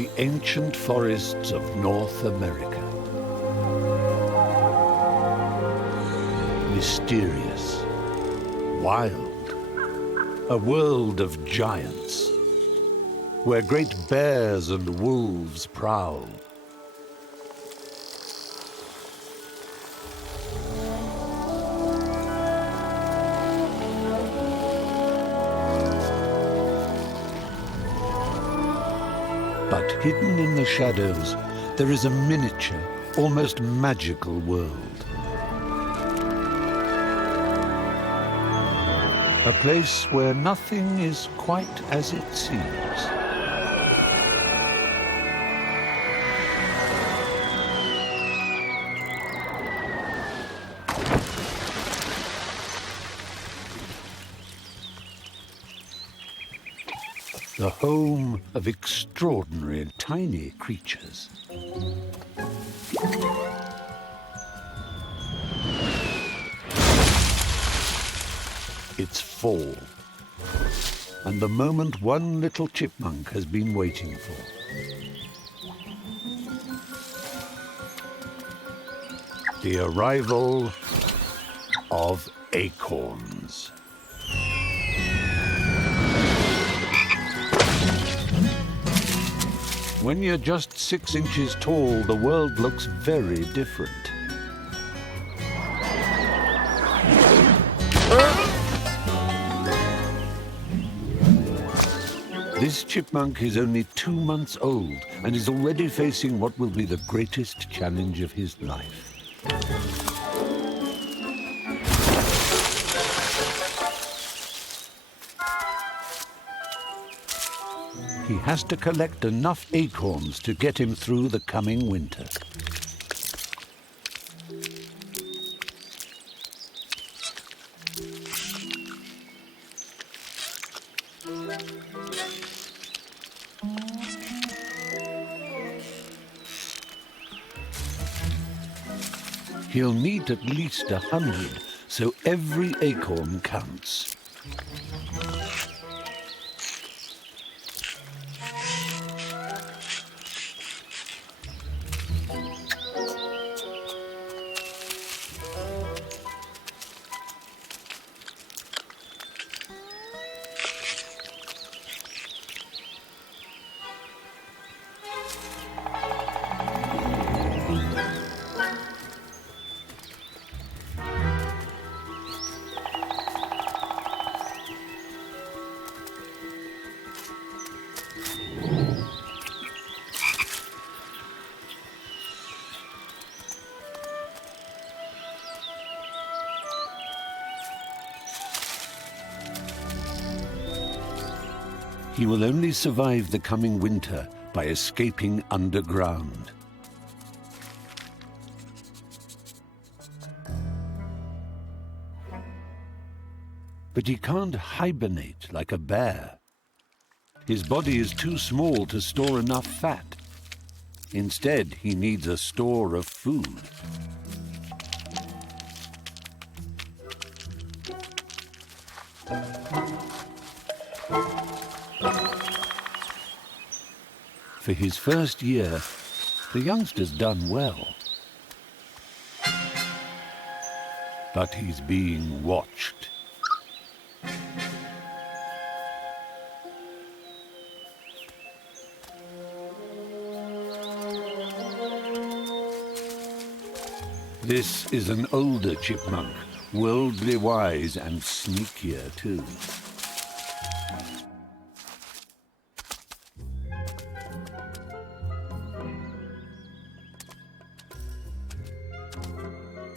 the ancient forests of North America. Mysterious, wild, a world of giants, where great bears and wolves prowl. But hidden in the shadows, there is a miniature, almost magical world. A place where nothing is quite as it seems. The home of extraordinary tiny creatures. It's fall, and the moment one little chipmunk has been waiting for. The arrival of acorns. When you're just 6 inches tall, the world looks very different. This chipmunk is only 2 months old and is already facing what will be the greatest challenge of his life. He has to collect enough acorns to get him through the coming winter. He'll need at least 100, so every acorn counts. He will only survive the coming winter by escaping underground. But he can't hibernate like a bear. His body is too small to store enough fat. Instead, he needs a store of food. For his first year, the youngster's done well. But he's being watched. This is an older chipmunk, worldly wise and sneakier too.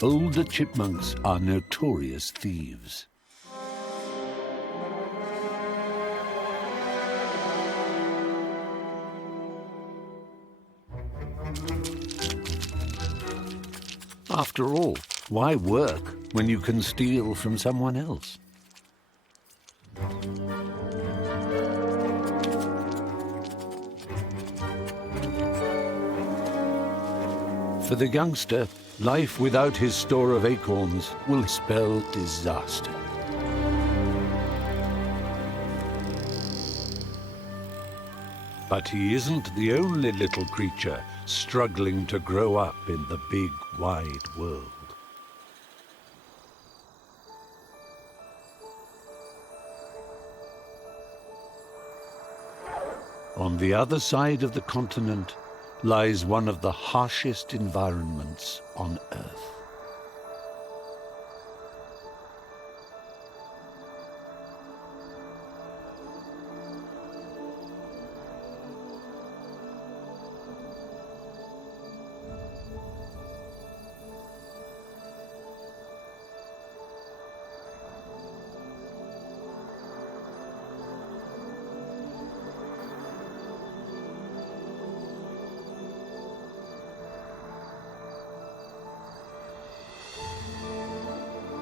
Older chipmunks are notorious thieves. After all, why work when you can steal from someone else? For the youngster, life without his store of acorns will spell disaster. But he isn't the only little creature struggling to grow up in the big, wide world. On the other side of the continent lies one of the harshest environments on Earth.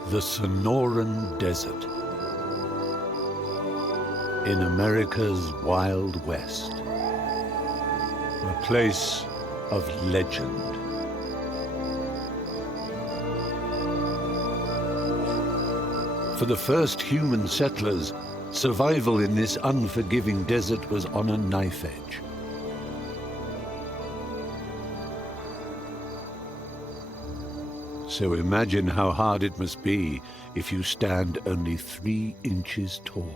The Sonoran Desert. In America's Wild West. A place of legend. For the first human settlers, survival in this unforgiving desert was on a knife edge. So imagine how hard it must be if you stand only 3 inches tall.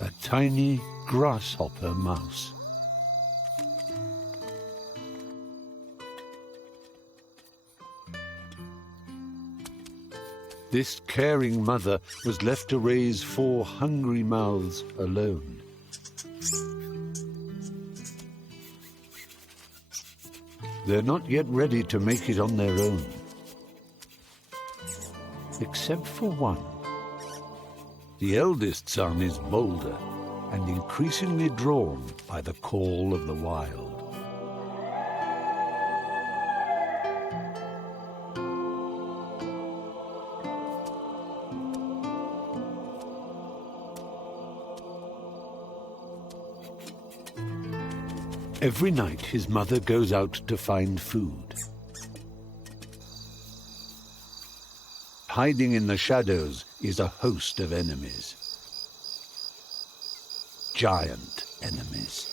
A tiny grasshopper mouse. This caring mother was left to raise 4 hungry mouths alone. They're not yet ready to make it on their own. Except for one. The eldest son is bolder and increasingly drawn by the call of the wild. Every night his mother goes out to find food. Hiding in the shadows is a host of enemies. Giant enemies.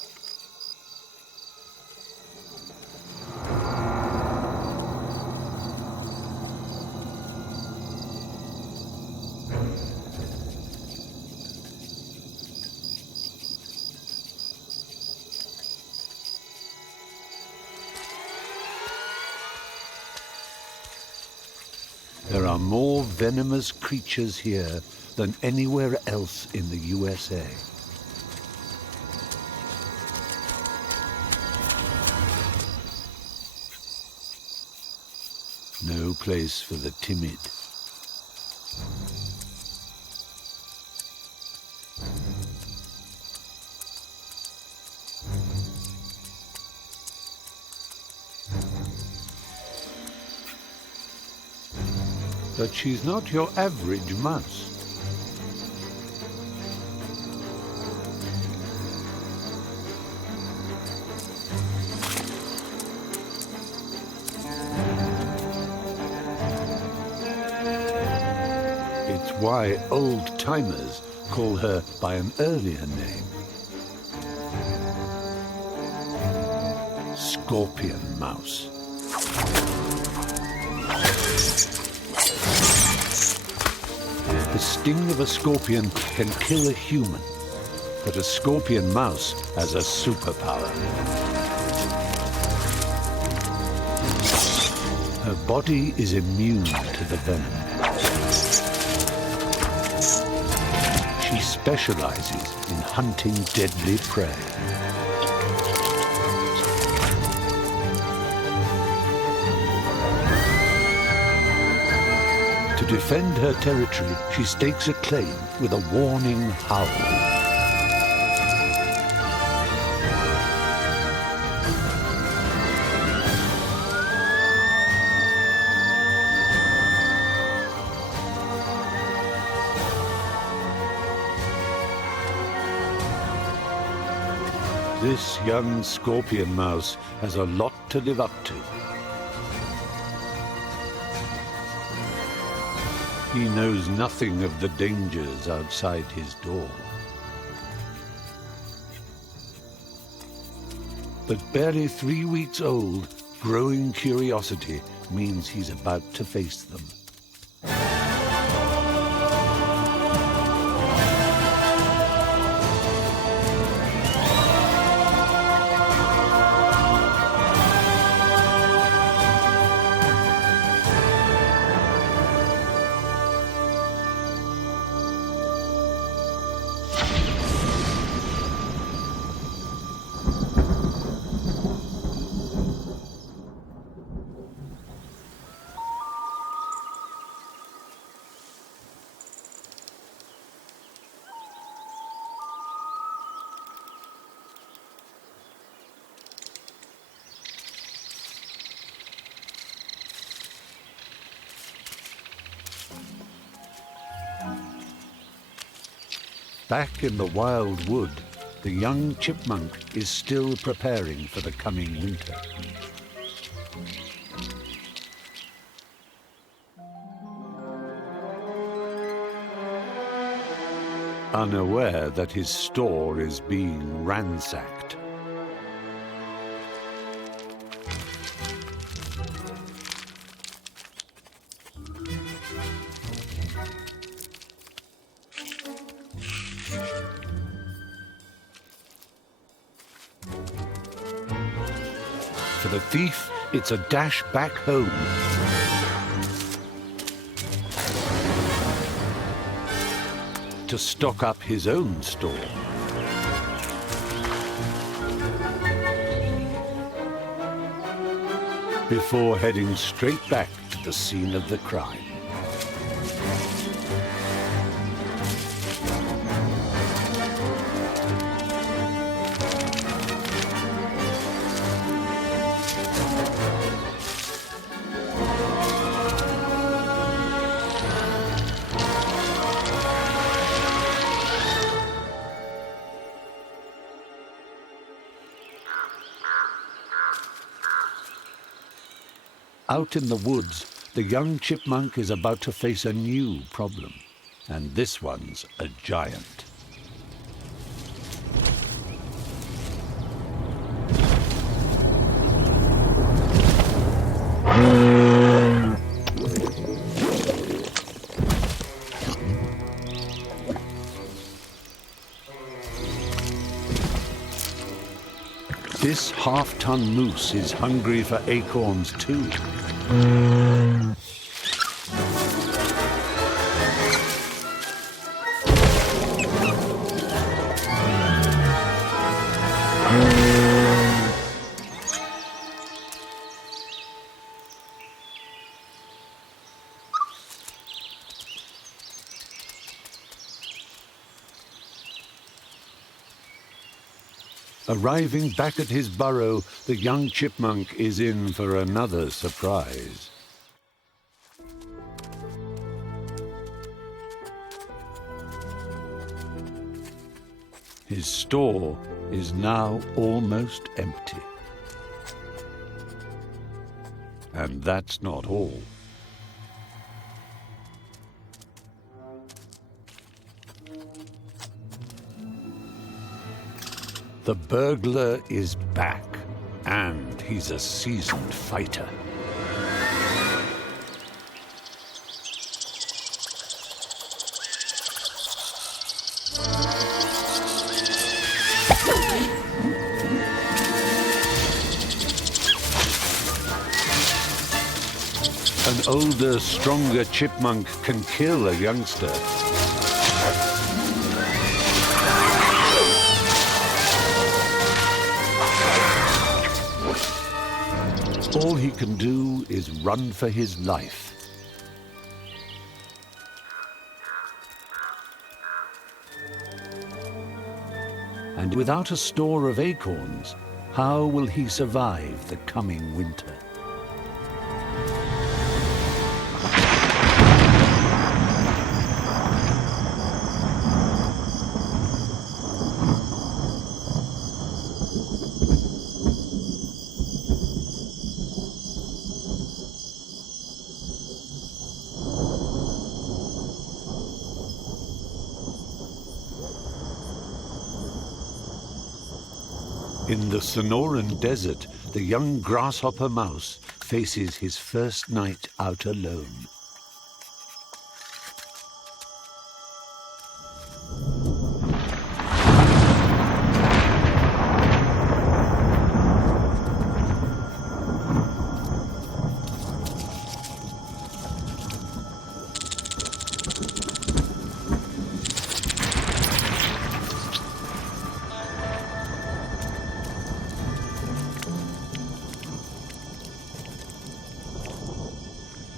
There are more venomous creatures here than anywhere else in the USA. No place for the timid. But she's not your average mouse. It's why old-timers call her by an earlier name. Scorpion mouse. The sting of a scorpion can kill a human, but a scorpion mouse has a superpower. Her body is immune to the venom. She specializes in hunting deadly prey. To defend her territory, she stakes a claim with a warning howl. This young scorpion mouse has a lot to live up to. He knows nothing of the dangers outside his door. But barely 3 weeks old, growing curiosity means he's about to face them. Back in the wild wood, the young chipmunk is still preparing for the coming winter. Unaware that his store is being ransacked. For the thief, it's a dash back home. To stock up his own store. Before heading straight back to the scene of the crime. Out in the woods, the young chipmunk is about to face a new problem, and this one's a giant. This half-ton moose is hungry for acorns too. Arriving back at his burrow, the young chipmunk is in for another surprise. His store is now almost empty. And that's not all. The burglar is back, and he's a seasoned fighter. An older, stronger chipmunk can kill a youngster. All he can do is run for his life. And without a store of acorns, how will he survive the coming winter? In the Sonoran Desert, the young grasshopper mouse faces his first night out alone.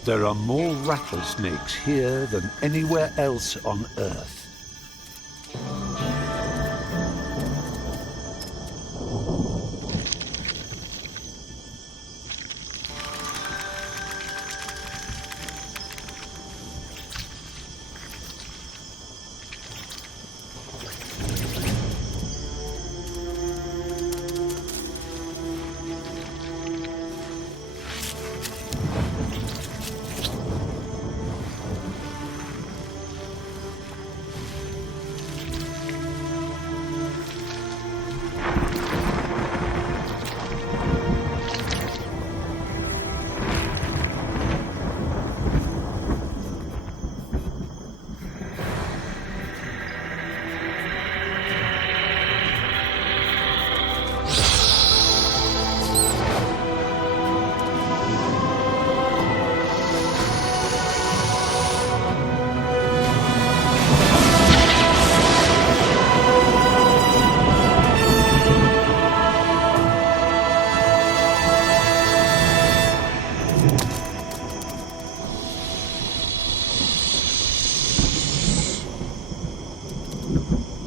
There are more rattlesnakes here than anywhere else on Earth.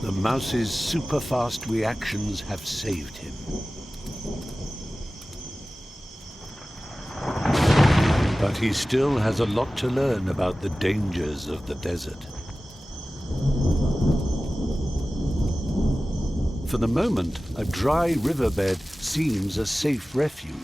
The mouse's super-fast reactions have saved him. But he still has a lot to learn about the dangers of the desert. For the moment, a dry riverbed seems a safe refuge.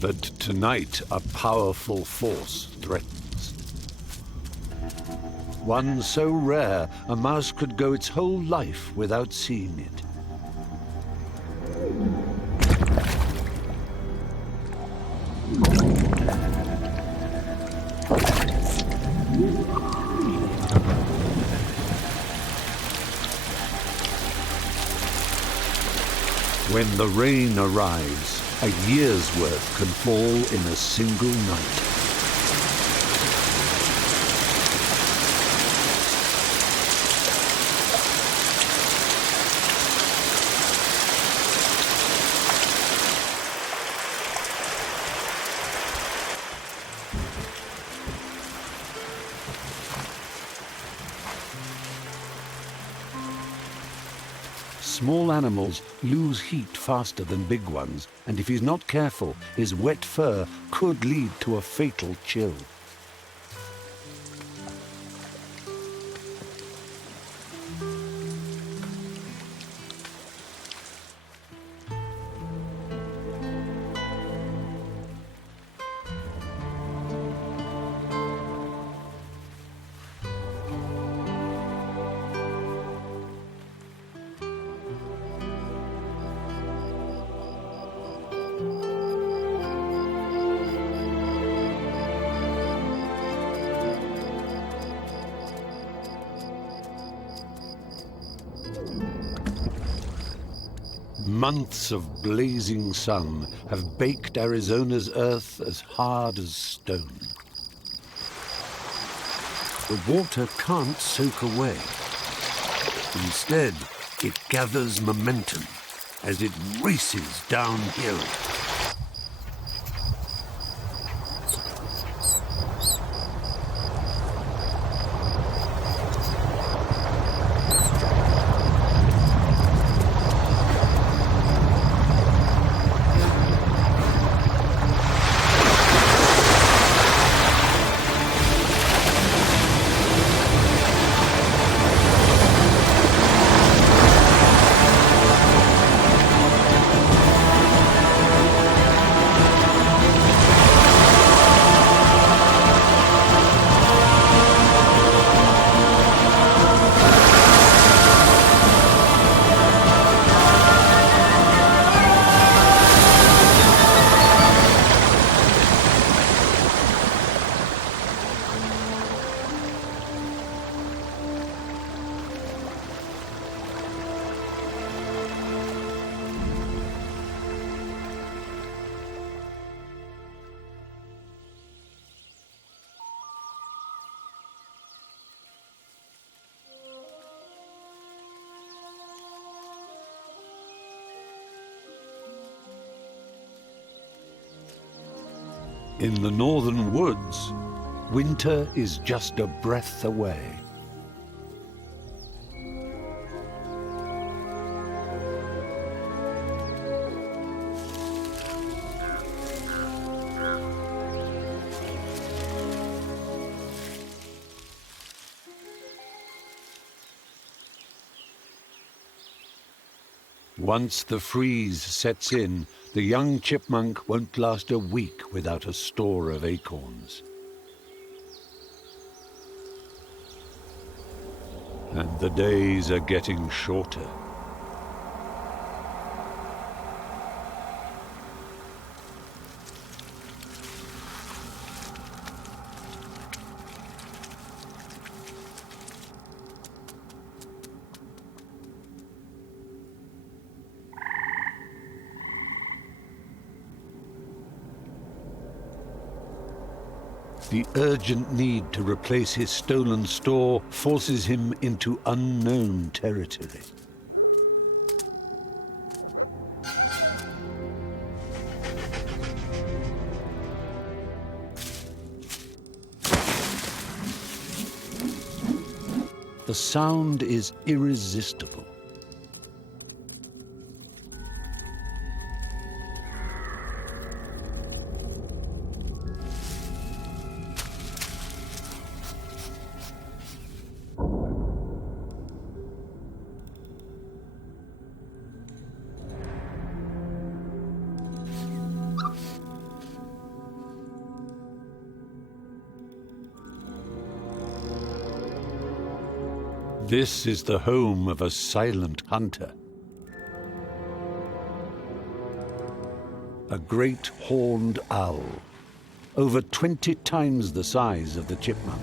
But tonight, a powerful force threatens. One so rare, a mouse could go its whole life without seeing it. When the rain arrives, a year's work can fall in a single night. Small animals lose heat faster than big ones, and if he's not careful, his wet fur could lead to a fatal chill. Months of blazing sun have baked Arizona's earth as hard as stone. The water can't soak away. Instead, it gathers momentum as it races downhill. In the northern woods, winter is just a breath away. Once the freeze sets in, the young chipmunk won't last a week without a store of acorns. And the days are getting shorter. The urgent need to replace his stolen store forces him into unknown territory. The sound is irresistible. This is the home of a silent hunter. A great horned owl, over 20 times the size of the chipmunk.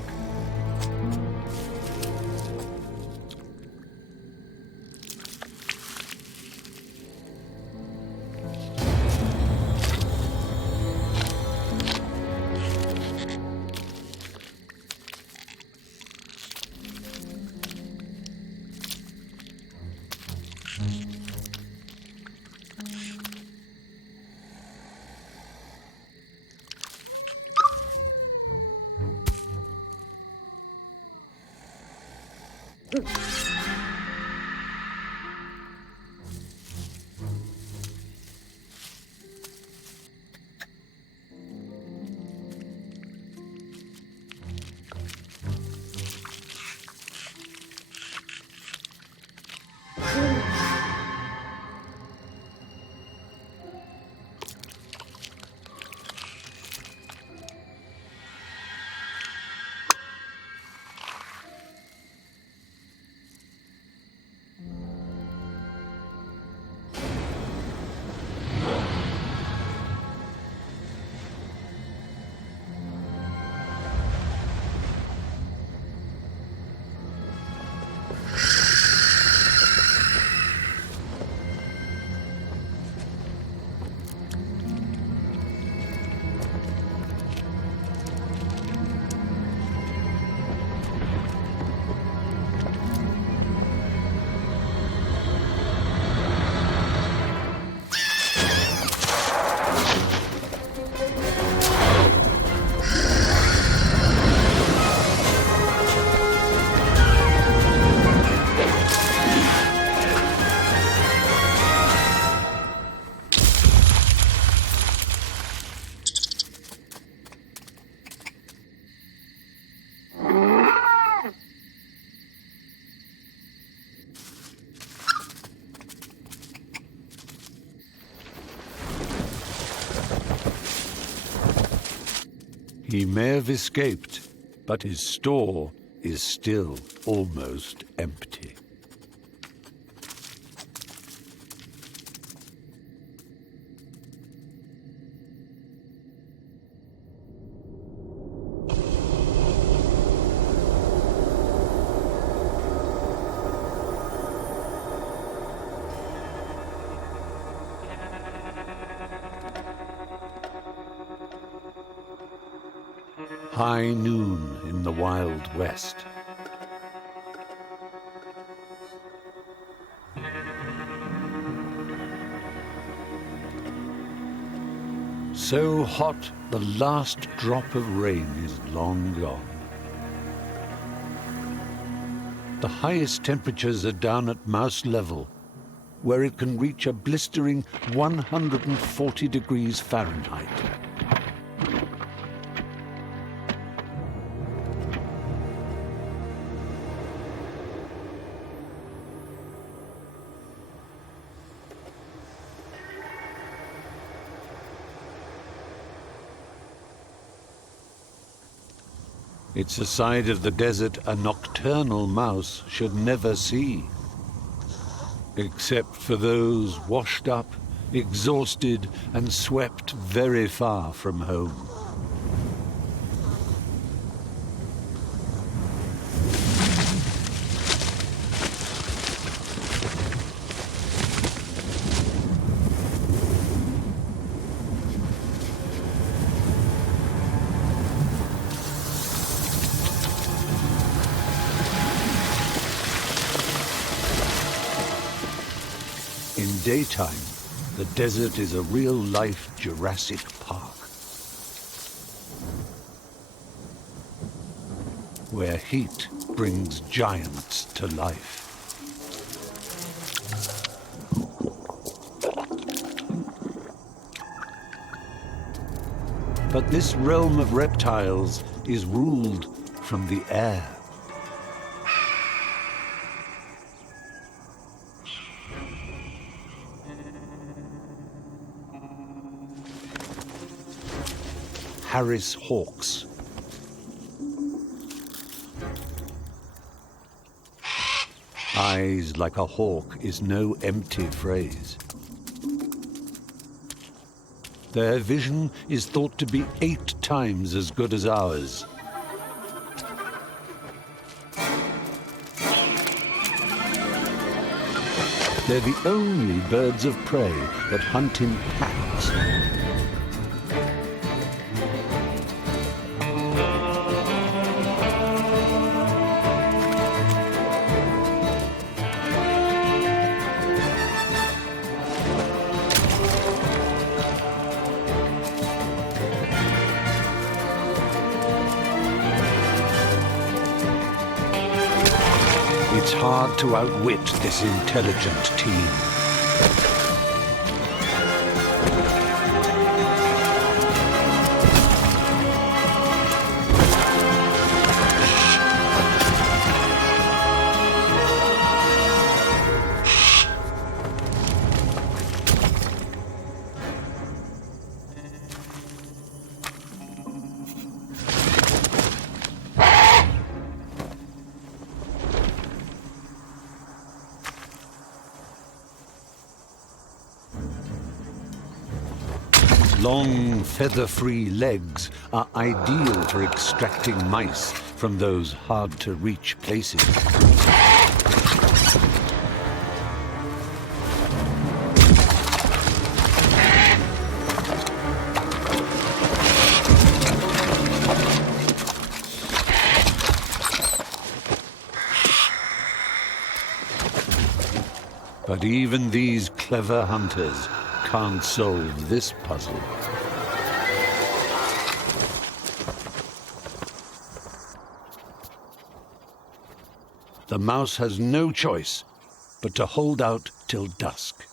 He may have escaped, but his store is still almost empty. High noon in the Wild West. So hot, the last drop of rain is long gone. The highest temperatures are down at mouse level, where it can reach a blistering 140 degrees Fahrenheit. It's a side of the desert a nocturnal mouse should never see, except for those washed up, exhausted, and swept very far from home. In daytime, the desert is a real-life Jurassic Park, where heat brings giants to life. But this realm of reptiles is ruled from the air. Harris hawks. Eyes like a hawk is no empty phrase. Their vision is thought to be 8 times as good as ours. They're the only birds of prey that hunt in packs. It's hard to outwit this intelligent team. Long, feather-free legs are ideal for extracting mice from those hard-to-reach places. But even these clever hunters can't solve this puzzle. The mouse has no choice but to hold out till dusk.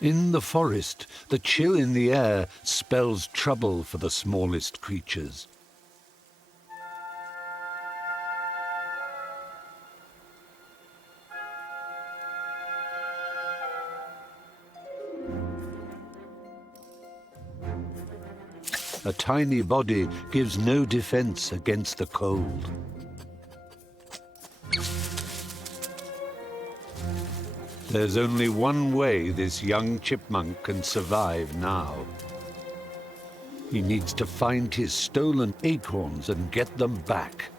In the forest, the chill in the air spells trouble for the smallest creatures. A tiny body gives no defense against the cold. There's only one way this young chipmunk can survive now. He needs to find his stolen acorns and get them back.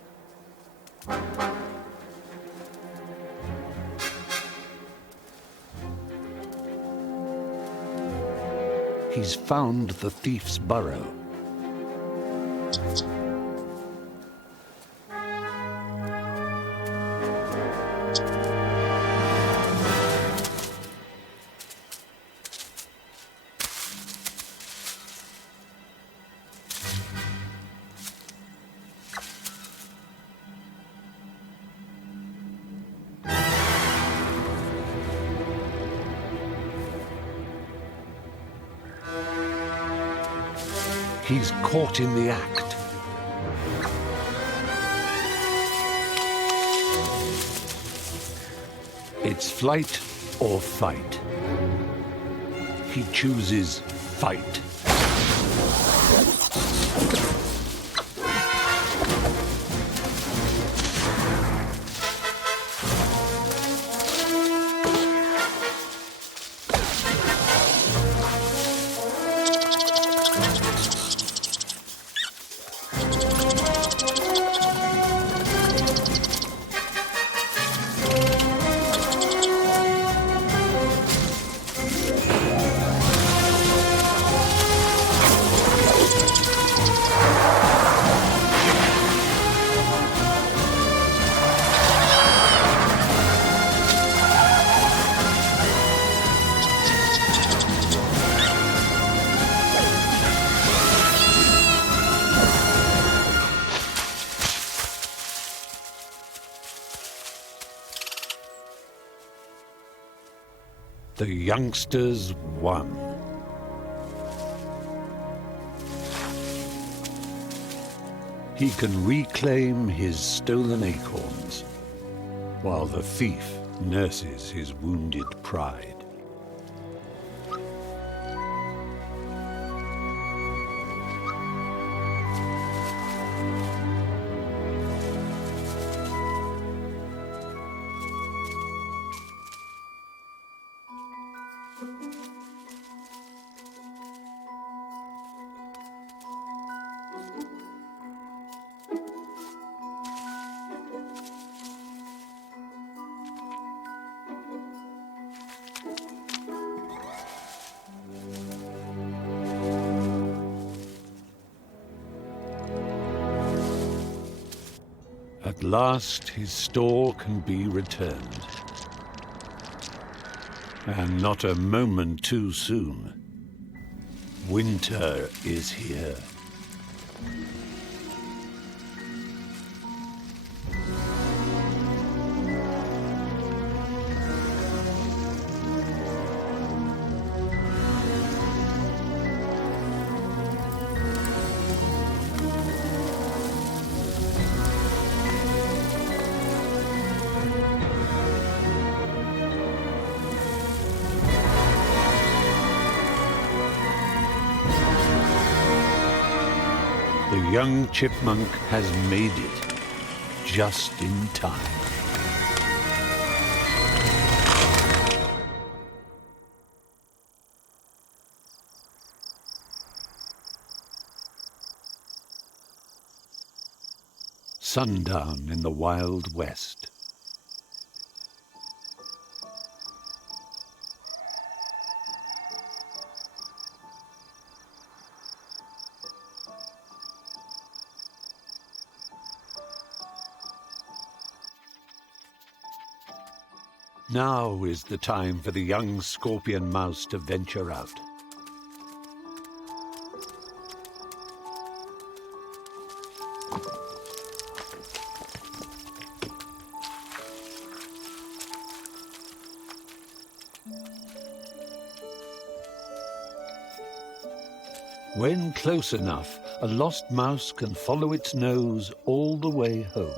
He's found the thief's burrow. He's caught in the act. It's flight or fight. He chooses fight. The youngsters won. He can reclaim his stolen acorns, while the thief nurses his wounded pride. At last, his store can be returned. And not a moment too soon. Winter is here. The young chipmunk has made it, just in time. Sundown in the Wild West. Now is the time for the young scorpion mouse to venture out. When close enough, a lost mouse can follow its nose all the way home.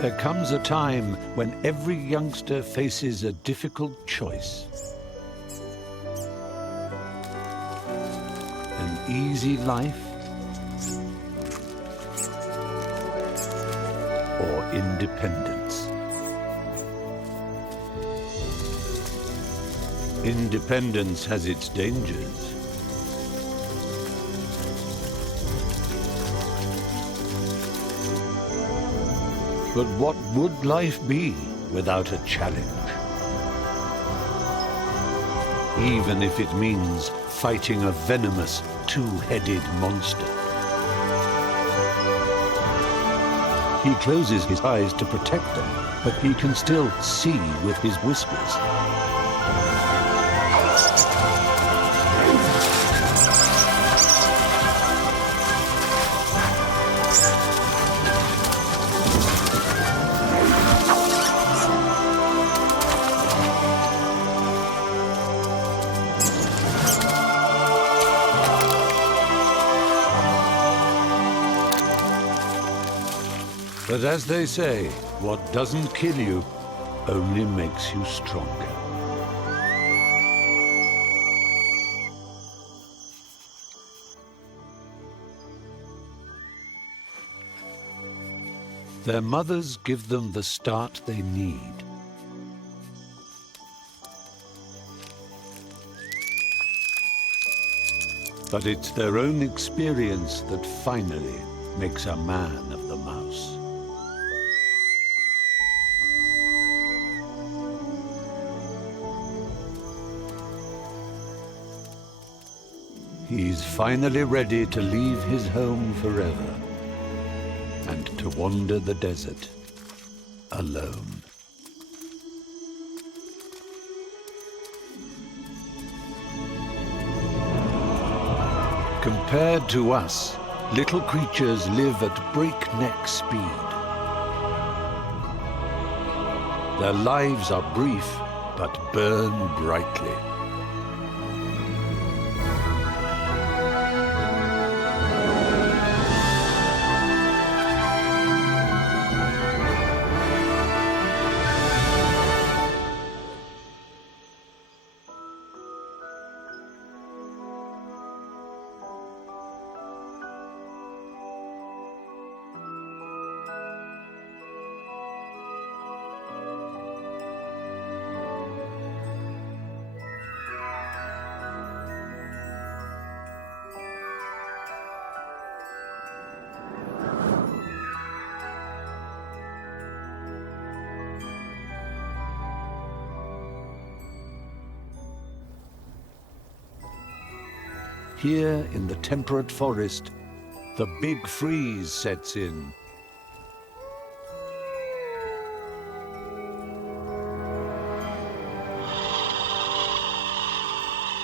There comes a time when every youngster faces a difficult choice. An easy life or independence. Independence has its dangers. But what would life be without a challenge? Even if it means fighting a venomous, two-headed monster. He closes his eyes to protect them, but he can still see with his whiskers. But as they say, what doesn't kill you only makes you stronger. Their mothers give them the start they need. But it's their own experience that finally makes a man of the mouse. He's finally ready to leave his home forever and to wander the desert alone. Compared to us, little creatures live at breakneck speed. Their lives are brief, but burn brightly. Here in the temperate forest, the big freeze sets in.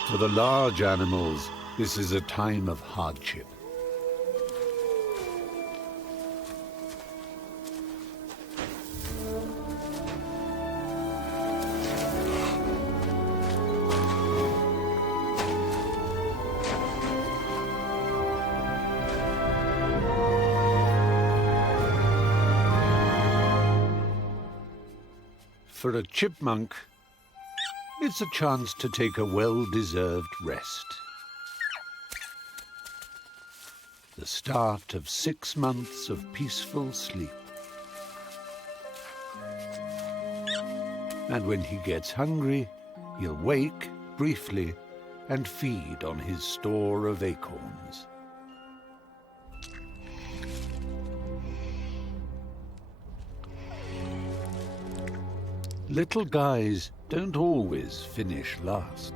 For the large animals, this is a time of hardship. For a chipmunk, it's a chance to take a well-deserved rest. The start of 6 months of peaceful sleep. And when he gets hungry, he'll wake briefly and feed on his store of acorns. Little guys don't always finish last.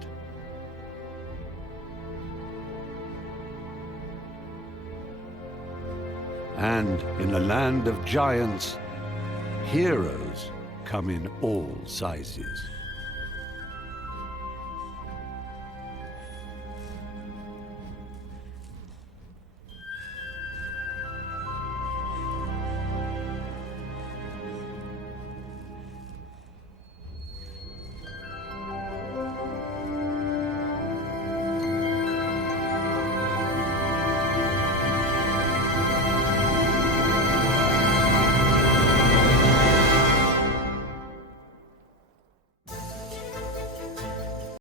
And in a land of giants, heroes come in all sizes.